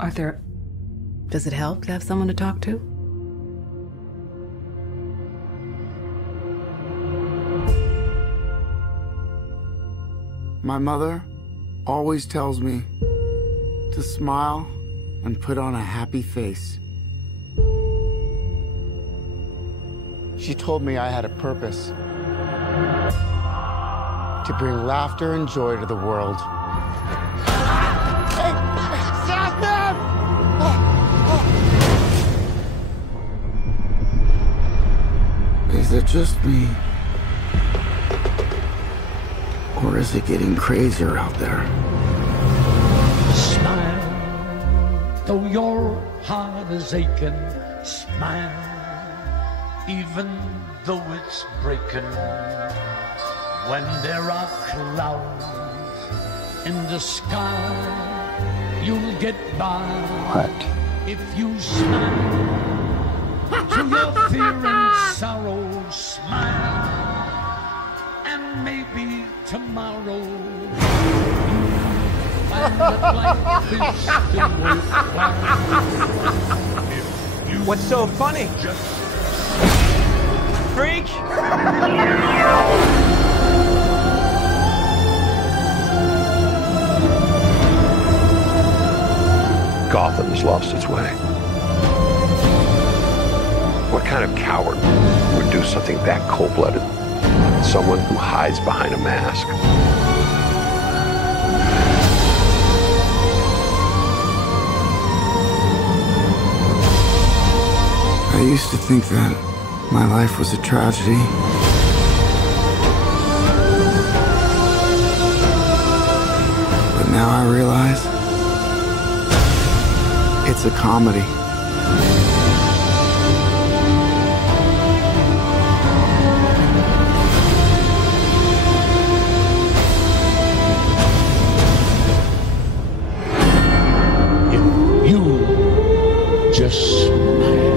Arthur, does it help to have someone to talk to? My mother always tells me to smile and put on a happy face. She told me I had a purpose to bring laughter and joy to the world. Hey, stop them! Is it just me? Or is it getting crazier out there? Smile, though your heart is aching. Smile, even though it's breaking. When there are clouds in the sky, you'll get by. What? If you smile to your fear and sorrow, smile, and maybe tomorrow you'll find that life is still worthwhile. What's so funny? Just freak? Gotham has lost its way. What kind of coward would do something that cold-blooded? Someone who hides behind a mask. I used to think that my life was a tragedy. But now I realize it's a comedy. if you just smile.